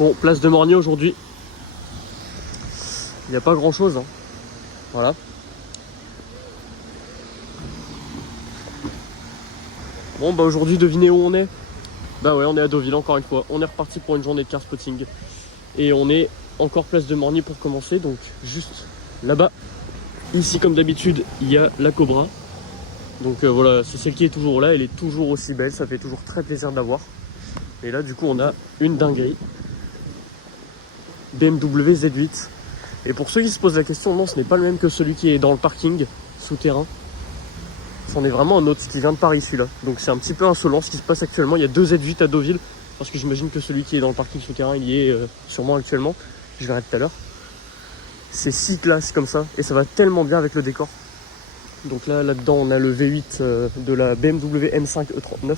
Bon, place de Morgny aujourd'hui. Il n'y a pas grand chose, hein. Voilà. Bon bah aujourd'hui devinez où on est. Bah ouais, on est à Deauville encore une fois. On est reparti pour une journée de car spotting. Et on est encore place de Morgny pour commencer, donc juste là-bas. Ici comme d'habitude il y a la Cobra. Donc voilà, c'est celle qui est toujours là, elle est toujours aussi belle, ça fait toujours très plaisir de la voir. Et là du coup on a une dinguerie. BMW Z8. Et pour ceux qui se posent la question, non, ce n'est pas le même que celui qui est dans le parking souterrain. C'en est vraiment un autre qui vient de Paris celui-là. Donc c'est un petit peu insolent ce qui se passe actuellement. Il y a deux Z8 à Deauville. Parce que j'imagine que celui qui est dans le parking souterrain, il y est sûrement actuellement. Je verrai tout à l'heure. C'est 6 classes comme ça. Et ça va tellement bien avec le décor. Donc là-dedans, on a le V8 de la BMW M5 E39.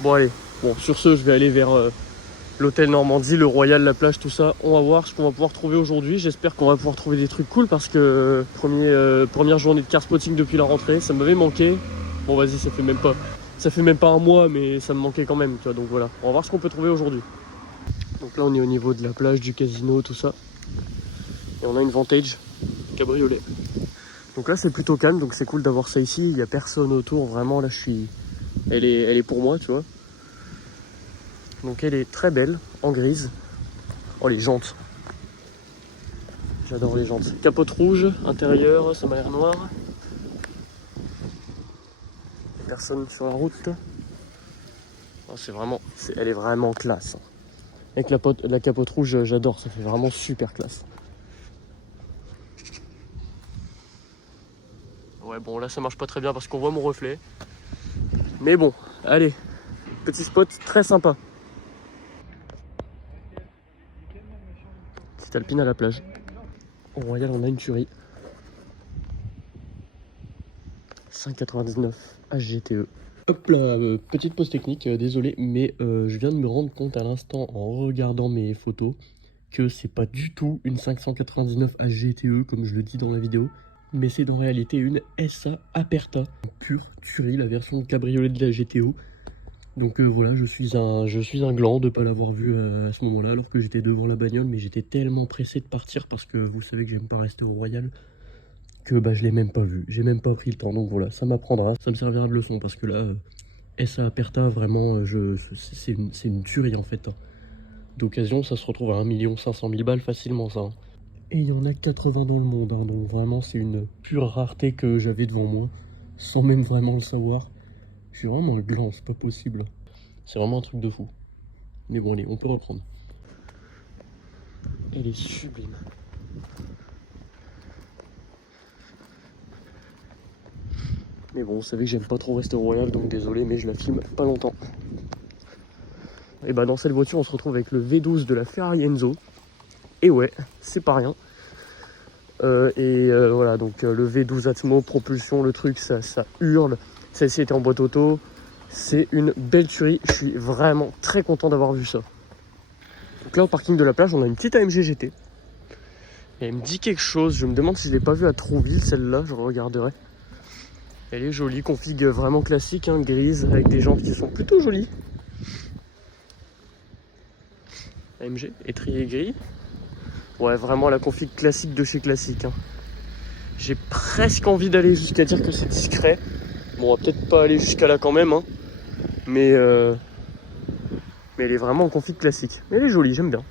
Bon allez, bon sur ce, je vais aller vers l'hôtel Normandie, le Royal, la plage, tout ça. On va voir ce qu'on va pouvoir trouver aujourd'hui. J'espère qu'on va pouvoir trouver des trucs cool parce que première journée de car spotting depuis la rentrée, ça m'avait manqué. Bon vas-y, ça fait même pas un mois, mais ça me manquait quand même, tu vois. Donc voilà, on va voir ce qu'on peut trouver aujourd'hui. Donc là, on est au niveau de la plage, du casino, tout ça. Et on a une Vantage cabriolet. Donc là, c'est plutôt calme, donc c'est cool d'avoir ça ici. Il n'y a personne autour, vraiment. Là, elle est pour moi, tu vois. Donc elle est très belle, en grise. Oh, les jantes. J'adore les jantes. Capote rouge, intérieur, ça m'a l'air noir. Personne sur la route. Oh, elle est vraiment classe. Avec la capote rouge, j'adore, ça fait vraiment super classe. Ouais, bon, là ça marche pas très bien parce qu'on voit mon reflet. Mais bon, allez, petit spot très sympa. Petite alpine à la plage. Au Royal, on a une tuerie. 5,99 HGTE. Hop là, petite pause technique, désolé, mais je viens de me rendre compte à l'instant en regardant mes photos que c'est pas du tout une 599 HGTE comme je le dis dans la vidéo, mais c'est en réalité une SA Aperta, une pure tuerie, la version cabriolet de la GTO. Donc voilà, je suis un gland de ne pas l'avoir vue à ce moment-là, alors que j'étais devant la bagnole, mais j'étais tellement pressé de partir parce que vous savez que j'aime pas rester au Royal, que bah, je l'ai même pas vu, j'ai même pas pris le temps. Donc voilà, ça m'apprendra, ça me servira de leçon parce que là, SA Aperta, vraiment, c'est une tuerie en fait. D'occasion, ça se retrouve à 1 500 000 balles facilement, ça. Et il y en a 80 dans le monde, hein, donc vraiment c'est une pure rareté que j'avais devant moi, sans même vraiment le savoir. Je suis vraiment un gland, c'est pas possible. C'est vraiment un truc de fou. Mais bon allez, on peut reprendre. Elle est sublime. Mais bon, vous savez que j'aime pas trop rester au Royal, donc désolé, mais je la filme pas longtemps. Et bah dans cette voiture, on se retrouve avec le V12 de la Ferrari Enzo. Et ouais, c'est pas rien. Voilà, donc le V12 Atmo, propulsion, le truc, ça hurle. Celle-ci était en boîte auto. C'est une belle tuerie. Je suis vraiment très content d'avoir vu ça. Donc là, au parking de la plage, on a une petite AMG GT. Et elle me dit quelque chose. Je me demande si je ne l'ai pas vue à Trouville, celle-là. Je regarderai. Elle est jolie, config vraiment classique, hein, grise, avec des jantes qui sont plutôt jolies. AMG, étrier gris. Ouais, vraiment la config classique de chez classique. Hein. J'ai presque envie d'aller jusqu'à dire que c'est discret. Bon, on va peut-être pas aller jusqu'à là quand même. Hein. Mais elle est vraiment en config classique. Mais elle est jolie, j'aime bien.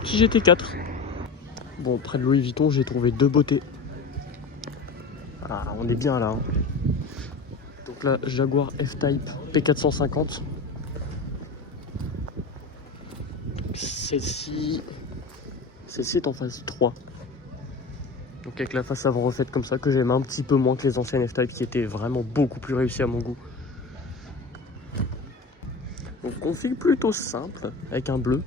Petit GT4. Bon, près de Louis Vuitton, j'ai trouvé deux beautés. Ah, on est bien là. Hein. Donc là, Jaguar F-Type P450. Celle-ci est en phase 3. Donc avec la face avant refaite comme ça, que j'aime un petit peu moins que les anciennes F-Type qui étaient vraiment beaucoup plus réussies à mon goût. Donc config plutôt simple, avec un bleu.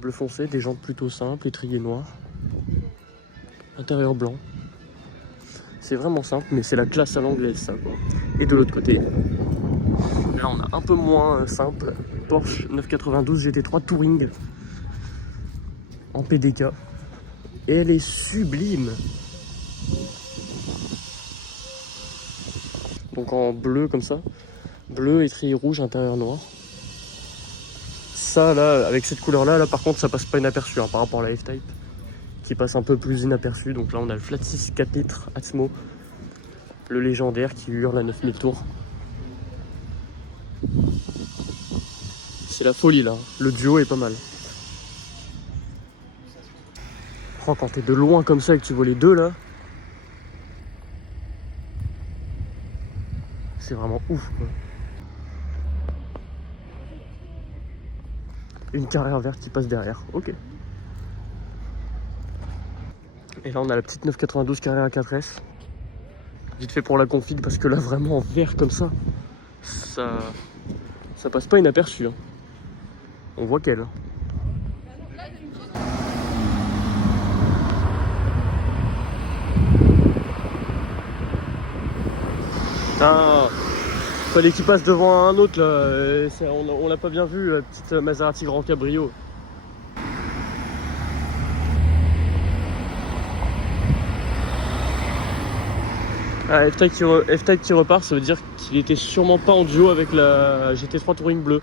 Bleu foncé, des jantes plutôt simples, étrier noir. Intérieur blanc. C'est vraiment simple, mais c'est la classe à l'anglaise ça quoi. Et de l'autre côté, là on a un peu moins simple. Porsche 992 GT3 Touring. En PDK. Et elle est sublime. Donc en bleu comme ça. Bleu, étrier rouge, intérieur noir. Ça là, avec cette couleur là, par contre ça passe pas inaperçu par rapport à la F-Type qui passe un peu plus inaperçu. Donc là on a le Flat 6 4 litres Atmo, le légendaire qui hurle à 9000 tours. C'est la folie là, le duo est pas mal. Oh, quand t'es de loin comme ça et que tu vois les deux là, c'est vraiment ouf quoi. Une carrière verte qui passe derrière, ok. Et là on a la petite 992 Carrera 4S. Vite fait pour la config parce que là vraiment en vert comme ça, ça passe pas inaperçu. On voit qu'elle. Putain, fallait qu'il passe devant un autre là, on l'a pas bien vu, la petite Maserati Grand Cabrio. Ah, F-Type qui repart, ça veut dire qu'il était sûrement pas en duo avec la GT3 Touring bleue.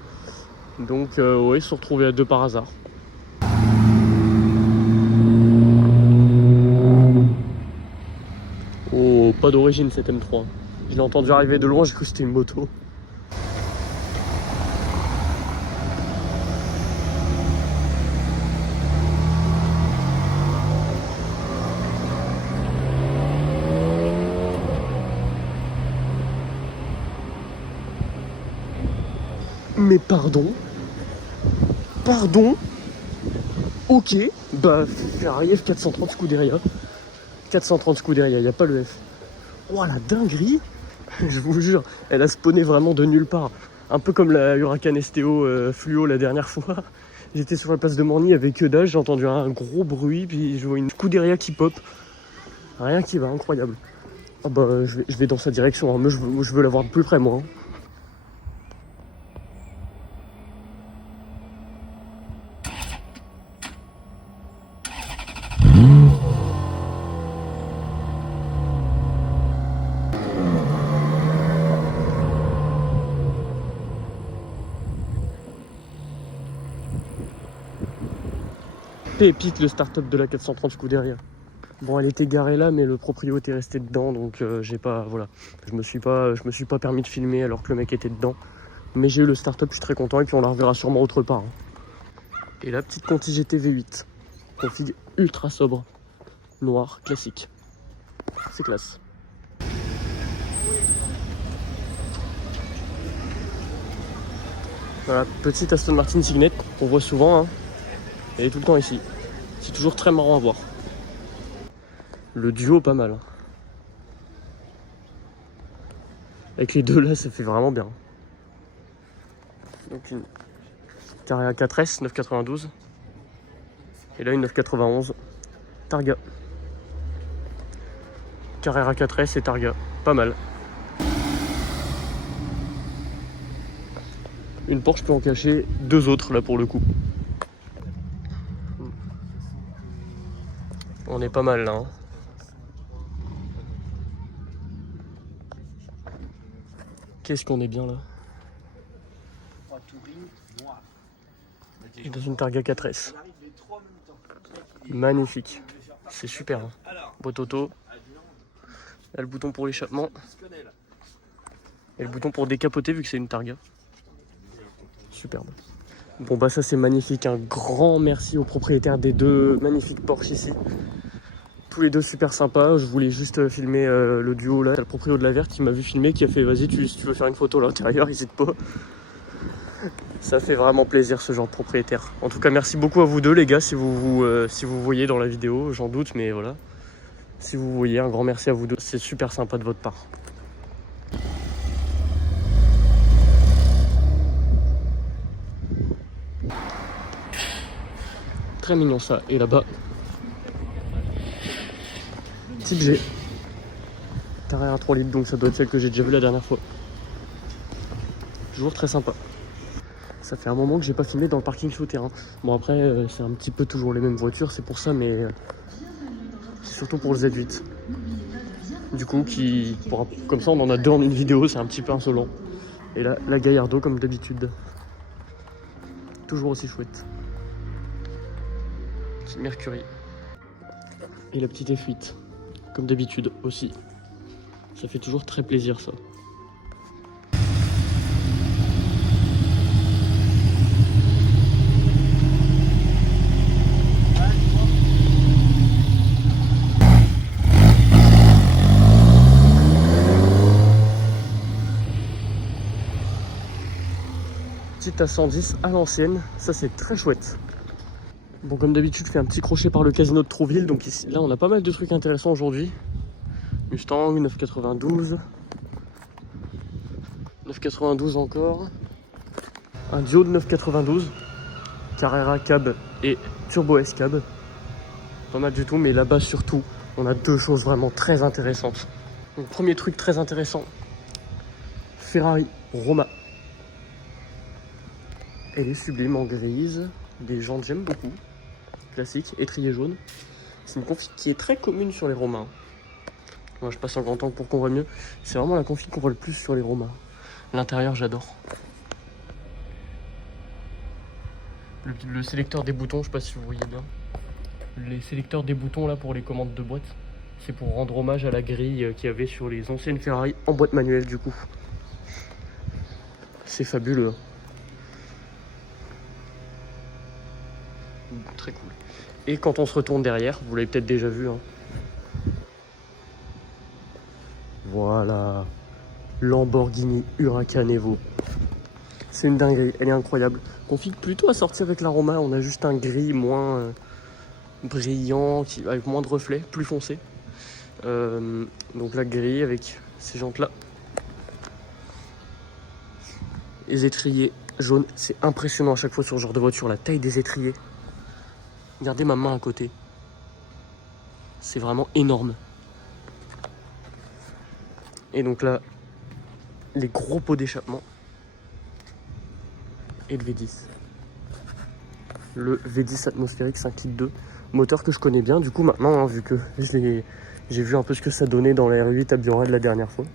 Donc ouais, ils se sont retrouvés à deux par hasard. Oh, pas d'origine cette M3. Je l'ai entendu arriver de loin, j'ai cru que c'était une moto. Mais pardon? Pardon? Ok, bah Ferrari F430 Scuderia. 430 Scuderia, y a pas le F. Oh la dinguerie! Je vous jure, elle a spawné vraiment de nulle part. Un peu comme la Huracan STO fluo la dernière fois. J'étais sur la place de Morny avec que dalle, j'ai entendu un gros bruit, puis je vois une Scuderia qui pop. Rien qui va, incroyable. Ah bah je vais dans sa direction, hein. Moi je veux la voir de plus près moi. Pépite le start-up de la 430 Scuderia. Bon, elle était garée là, mais le proprio était resté dedans, donc j'ai pas, voilà, je me suis pas permis de filmer alors que le mec était dedans. Mais j'ai eu le start-up, je suis très content, et puis on la reverra sûrement autre part. Et la petite Conti GT V8, config ultra sobre, noir, classique. C'est classe. Voilà, petite Aston Martin Signet qu'on voit souvent, hein. Elle est tout le temps ici. C'est toujours très marrant à voir. Le duo pas mal. Avec les deux là, ça fait vraiment bien. Donc une Carrera 4S 992. Et là une 991 Targa. Carrera 4S et Targa. Pas mal. Une Porsche peut en cacher deux autres là pour le coup. On est pas mal là. Hein. Qu'est-ce qu'on est bien là. Et dans une Targa 4S. Magnifique. C'est super. Hein. Boîte auto. Là le bouton pour l'échappement. Et le bouton pour décapoter vu que c'est une Targa. Superbe. Bon bah ça c'est magnifique. Un grand merci aux propriétaires des deux magnifiques Porsche ici. Tous les deux super sympas. Je voulais juste filmer le duo là. Le proprio de la verte qui m'a vu filmer, qui a fait vas-y si tu veux faire une photo à l'intérieur, n'hésite pas. Ça fait vraiment plaisir ce genre de propriétaire. En tout cas merci beaucoup à vous deux les gars si vous voyez dans la vidéo, j'en doute mais voilà. Si vous voyez, un grand merci à vous deux, c'est super sympa de votre part. Très mignon ça. Et là-bas, type G. Carrera 3 litres, donc ça doit être celle que j'ai déjà vue la dernière fois. Toujours très sympa. Ça fait un moment que j'ai pas filmé dans le parking souterrain. Bon après, c'est un petit peu toujours les mêmes voitures, c'est pour ça, mais C'est surtout pour le Z8. Du coup, comme ça, on en a deux en une vidéo, c'est un petit peu insolent. Et là, la Gallardo, comme d'habitude. Toujours aussi chouette. Petite Mercury. Et la petite F8, comme d'habitude aussi. Ça fait toujours très plaisir, ça. Petite A110 à l'ancienne, ça c'est très chouette. Bon, comme d'habitude, je fais un petit crochet par le casino de Trouville. Donc ici, là, on a pas mal de trucs intéressants aujourd'hui. Mustang 992. 992 encore. Un duo de 992. Carrera cab et Turbo S cab. Pas mal du tout, mais là-bas surtout, on a deux choses vraiment très intéressantes. Donc, premier truc très intéressant, Ferrari Roma. Elle est sublime en grise. Des gens que j'aime beaucoup. Classique, étrier jaune. C'est une config qui est très commune sur les Romains. Moi je passe en grand angle pour qu'on voit mieux. C'est vraiment la config qu'on voit le plus sur les Romains. L'intérieur j'adore. Le sélecteur des boutons, je sais pas si vous voyez bien. Les sélecteurs des boutons là pour les commandes de boîte. C'est pour rendre hommage à la grille qu'il y avait sur les anciennes Ferrari en boîte manuelle du coup. C'est fabuleux. Très cool. Et quand on se retourne derrière, vous l'avez peut-être déjà vu, hein. Voilà, Lamborghini Huracan Evo. C'est une dinguerie, elle est incroyable. Config plutôt assorti avec la Roma, on a juste un gris moins brillant, avec moins de reflets, plus foncé. Donc la grille avec ces jantes là. Les étriers jaunes, c'est impressionnant à chaque fois sur ce genre de voiture, la taille des étriers. Regardez ma main à côté. C'est vraiment énorme. Et donc là, les gros pots d'échappement. Et le V10. Le V10 atmosphérique 5 litres 2. Moteur que je connais bien du coup maintenant, hein, vu que j'ai vu un peu ce que ça donnait dans la R8 à Biorel la dernière fois.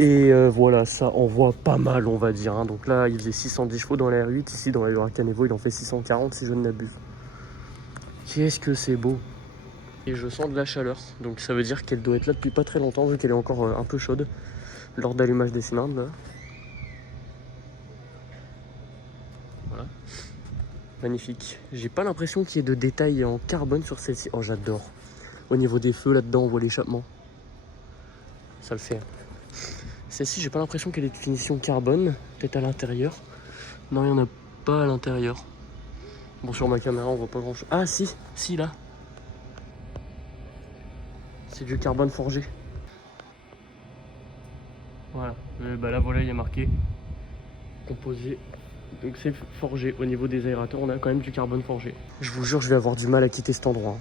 Et voilà, ça envoie pas mal, on va dire, hein. Donc là, il faisait 610 chevaux dans la R8. Ici, dans la Huracan Evo, il en fait 640 si je ne m'abuse. Qu'est-ce que c'est beau! Et je sens de la chaleur, donc ça veut dire qu'elle doit être là depuis pas très longtemps, vu qu'elle est encore un peu chaude lors d'allumage des cylindres. Là. Voilà. Magnifique. J'ai pas l'impression qu'il y ait de détails en carbone sur celle-ci. Oh, j'adore. Au niveau des feux, là-dedans, on voit l'échappement. Ça le fait. Celle-ci, j'ai pas l'impression qu'elle ait de finition carbone. Peut-être à l'intérieur. Non, il n'y en a pas à l'intérieur. Bon, sur ma caméra, on voit pas grand-chose. Ah, si, là. C'est du carbone forgé. Voilà. Là, voilà, il y a marqué composé. Donc, c'est forgé. Au niveau des aérateurs, on a quand même du carbone forgé. Je vous jure, je vais avoir du mal à quitter cet endroit.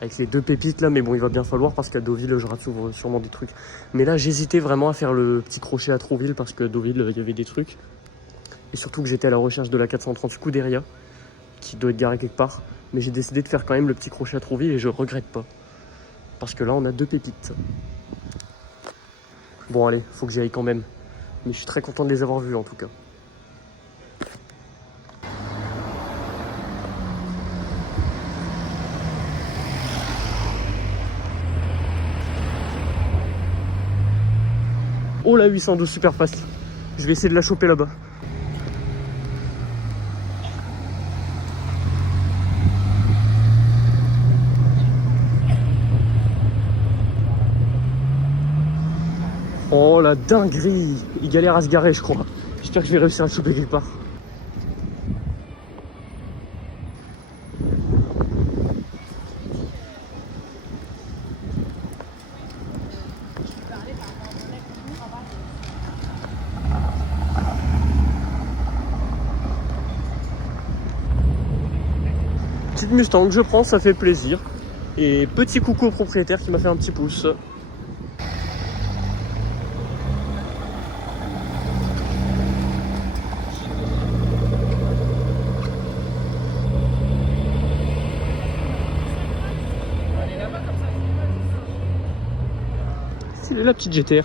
Avec les deux pépites là, mais bon, il va bien falloir parce qu'à Deauville, je rate sûrement des trucs. Mais là, j'hésitais vraiment à faire le petit crochet à Trouville parce que Deauville, il y avait des trucs. Et surtout que j'étais à la recherche de la 430 Scuderia, qui doit être garée quelque part. Mais j'ai décidé de faire quand même le petit crochet à Trouville et je regrette pas. Parce que là, on a deux pépites. Bon, allez, faut que j'y aille quand même. Mais je suis très content de les avoir vus en tout cas. Oh la 812 super fast. Je vais essayer de la choper là-bas. Oh la dinguerie. Il galère à se garer je crois. J'espère que je vais réussir à le choper quelque part. petite Mustang que je prends, ça fait plaisir. Et petit coucou au propriétaire qui m'a fait un petit pouce. C'est la petite GTR.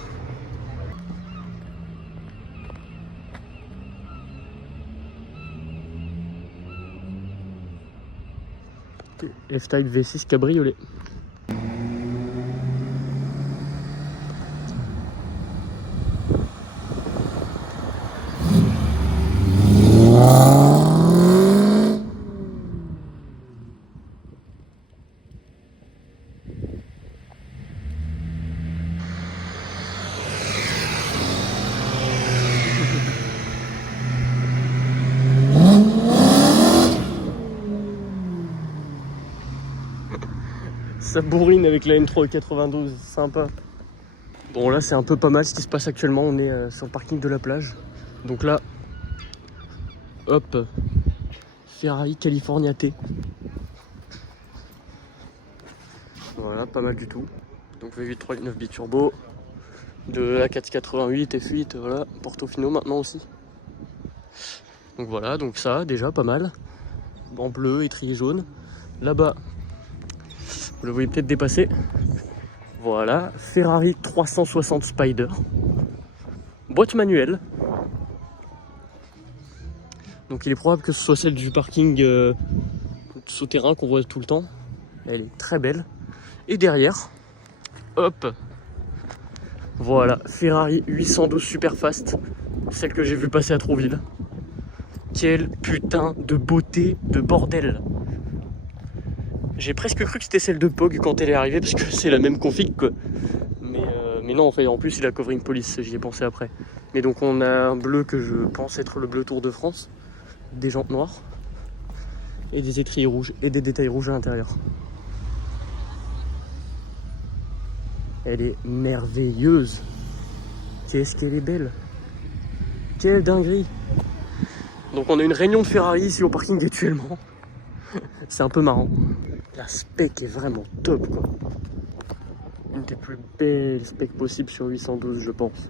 F-Type V6 cabriolet. Ça bourrine avec la M3 92, sympa. Bon là c'est un peu pas mal ce qui se passe actuellement, on est sur le parking de la plage. Donc là, hop, Ferrari California T. Voilà, pas mal du tout. Donc V8 3.9 biturbo, de la 488 F8, voilà, Portofino maintenant aussi. Donc voilà, donc ça déjà pas mal. En bleu, étrier jaune. Là-bas, vous le voyez peut-être dépasser. Voilà, Ferrari 360 Spider. Boîte manuelle. Donc il est probable que ce soit celle du parking souterrain qu'on voit tout le temps. Elle est très belle. Et derrière, hop, voilà, Ferrari 812 Superfast. Celle que j'ai vue passer à Trouville. Quelle putain de beauté de bordel. J'ai presque cru que c'était celle de Pog quand elle est arrivée parce que c'est la même config quoi. Mais non, en plus il a covering police, j'y ai pensé après. Mais donc on a un bleu que je pense être le bleu Tour de France, des jantes noires et des étriers rouges et des détails rouges à l'intérieur. Elle est merveilleuse. Qu'est-ce qu'elle est belle. Quelle dinguerie. Donc on a une réunion de Ferrari ici au parking actuellement. C'est un peu marrant. La spec est vraiment top quoi. Une des plus belles specs possibles sur 812 je pense.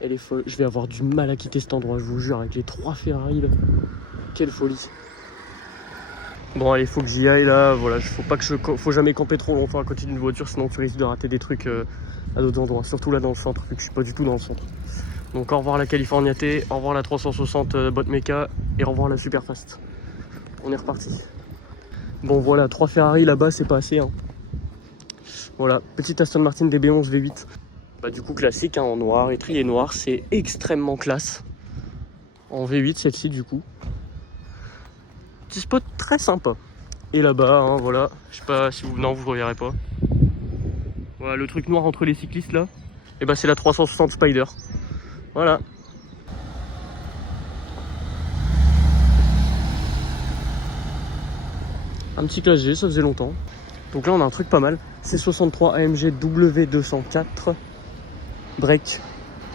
Elle est folle. Je vais avoir du mal à quitter cet endroit, je vous jure, avec les 3 Ferrari là. Quelle folie. Bon allez, faut que j'y aille là, voilà, faut jamais camper trop longtemps à côté d'une voiture, sinon tu risques de rater des trucs à d'autres endroits, surtout là dans le centre, vu que je suis pas du tout dans le centre. Donc au revoir la California T, au revoir la 360 Bot Mecha et au revoir la Superfast. On est reparti. Bon voilà, 3 Ferrari là-bas, c'est pas assez hein. Voilà, petite Aston Martin DB11 V8. Bah du coup classique hein, en noir, étrier noir, c'est extrêmement classe. En V8 celle-ci du coup. Petit spot très sympa. Et là-bas, hein, voilà, je sais pas si vous... Non, vous ne reverrez pas. Voilà, le truc noir entre les cyclistes là. Et bah c'est la 360 Spider. Voilà. Un petit classe G, ça faisait longtemps. Donc là on a un truc pas mal. C63 AMG W204. Break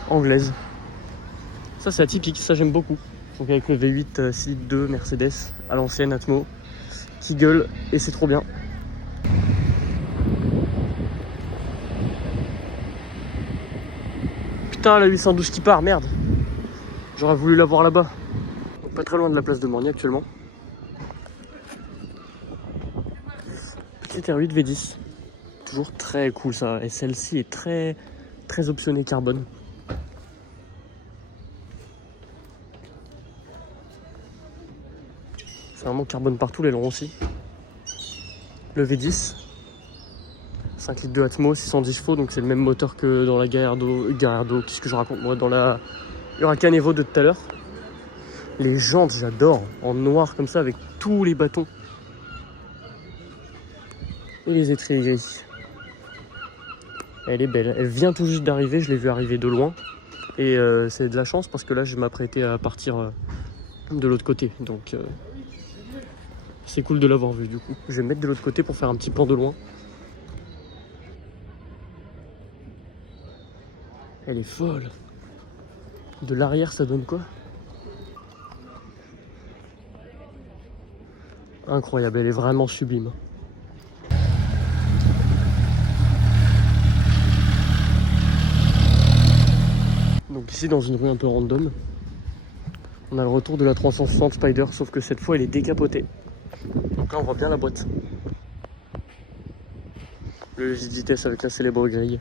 anglaise. Ça c'est atypique, ça j'aime beaucoup. Donc avec le V8 Slip 2 Mercedes à l'ancienne Atmo. Qui gueule et c'est trop bien. Putain la 812 qui part, merde. J'aurais voulu la voir là-bas. Pas très loin de la place de Morny actuellement. Petite R8 V10. Toujours très cool ça. Et celle-ci est très optionnée carbone. C'est vraiment carbone partout, les longs aussi. Le V10. 5 litres de Atmo, 610 chevaux, donc c'est le même moteur que dans la Gallardo, qu'est-ce que je raconte moi, dans la Huracan Evo de tout à l'heure. Les jantes, j'adore, en noir comme ça, avec tous les bâtons. Et les étriers gris. Elle est belle, elle vient tout juste d'arriver, je l'ai vue arriver de loin. Et c'est de la chance parce que là, je m'apprêtais à partir de l'autre côté. Donc c'est cool de l'avoir vue du coup. Je vais me mettre de l'autre côté pour faire un petit plan de loin. Elle est folle. De l'arrière, ça donne quoi? Incroyable, elle est vraiment sublime. Donc ici dans une rue un peu random, on a le retour de la 360 Spider, sauf que cette fois elle est décapotée. Donc là on voit bien la boîte. Le levier de vitesse avec la célèbre grille.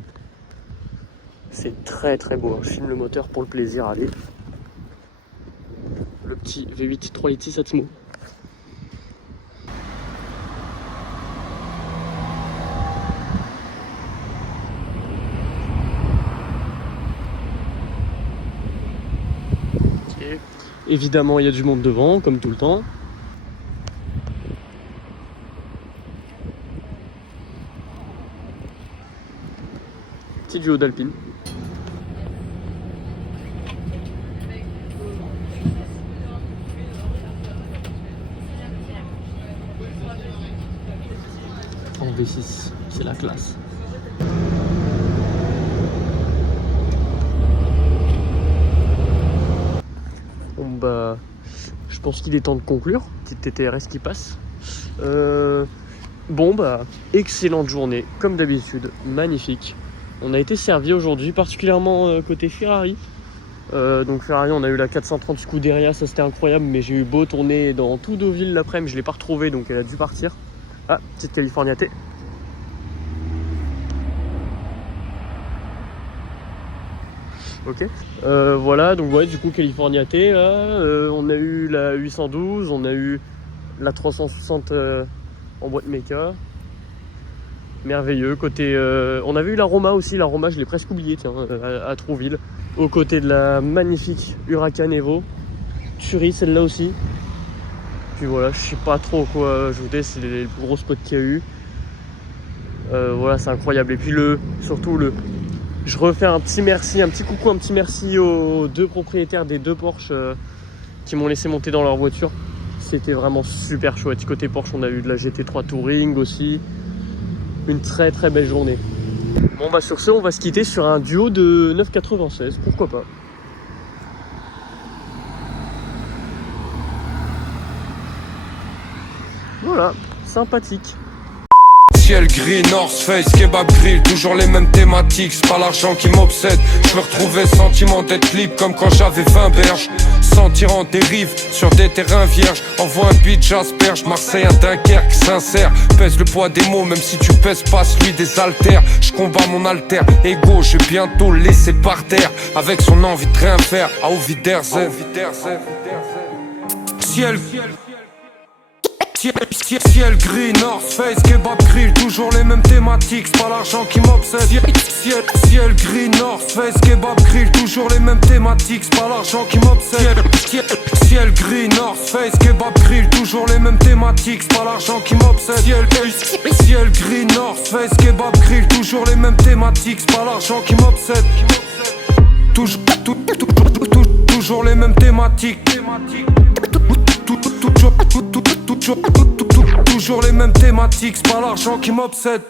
C'est très très beau, hein. Je filme le moteur pour le plaisir, allez. Le petit V8 3 litres 6 Atmo. Okay. Évidemment il y a du monde devant, comme tout le temps. Petit duo d'Alpine. En V6, c'est la classe. Bon bah, je pense qu'il est temps de conclure. Petite TTRS qui passe. Bon bah, excellente journée, comme d'habitude, magnifique. On a été servi aujourd'hui, particulièrement côté Ferrari. Donc Ferrari, on a eu la 430 Scuderia, ça c'était incroyable, mais j'ai eu beau tourner dans tout Deauville l'après-midi, je l'ai pas retrouvée, donc elle a dû partir. Ah, petite Californiaté. Ok. Voilà, donc ouais, du coup Californiaté, là, on a eu la 812, on a eu la 360 en boîte méca. Merveilleux. Côté, on avait eu la Roma aussi. La Roma, je l'ai presque oublié, tiens, à Trouville. Aux côtés de la magnifique Huracan Evo. Tuerie, celle-là aussi. Puis voilà, je sais pas trop quoi ajouter. C'est les plus gros spots qu'il y a eu. Voilà, c'est incroyable. Et puis surtout je refais un petit merci, un petit coucou, un petit merci aux deux propriétaires des deux Porsche qui m'ont laissé monter dans leur voiture. C'était vraiment super chouette. Côté Porsche, on a eu de la GT3 Touring aussi. Une très très belle journée. Bon bah sur ce, on va se quitter sur un duo de 996, pourquoi pas. Voilà, sympathique. Ciel gris, North Face, kebab grill, toujours les mêmes thématiques, c'est pas l'argent qui m'obsède. Je me retrouvais sentiment d'être libre comme quand j'avais 20 berges. Sentir en dérive sur des terrains vierges. Envoie un beat, j'asperge, Marseille à Dunkerque, sincère. Pèse le poids des mots, même si tu pèses pas celui des haltères. Je combats mon alter, ego, je vais bientôt le laisser par terre. Avec son envie de rien faire, à Oviderze. Ciel gris, North Face, kebab grill, toujours les mêmes thématiques, c'est pas l'argent qui m'obsède. Ciel gris, North Face, kebab grill, toujours les mêmes thématiques, c'est pas l'argent qui m'obsède. Ciel gris, North Face, kebab grill, toujours les mêmes thématiques, c'est pas l'argent qui m'obsède. Ciel gris, North Face, kebab grill, toujours les mêmes thématiques, c'est pas l'argent qui m'obsède. Toujours les mêmes thématiques. Toujours les mêmes thématiques, c'est pas l'argent qui m'obsède.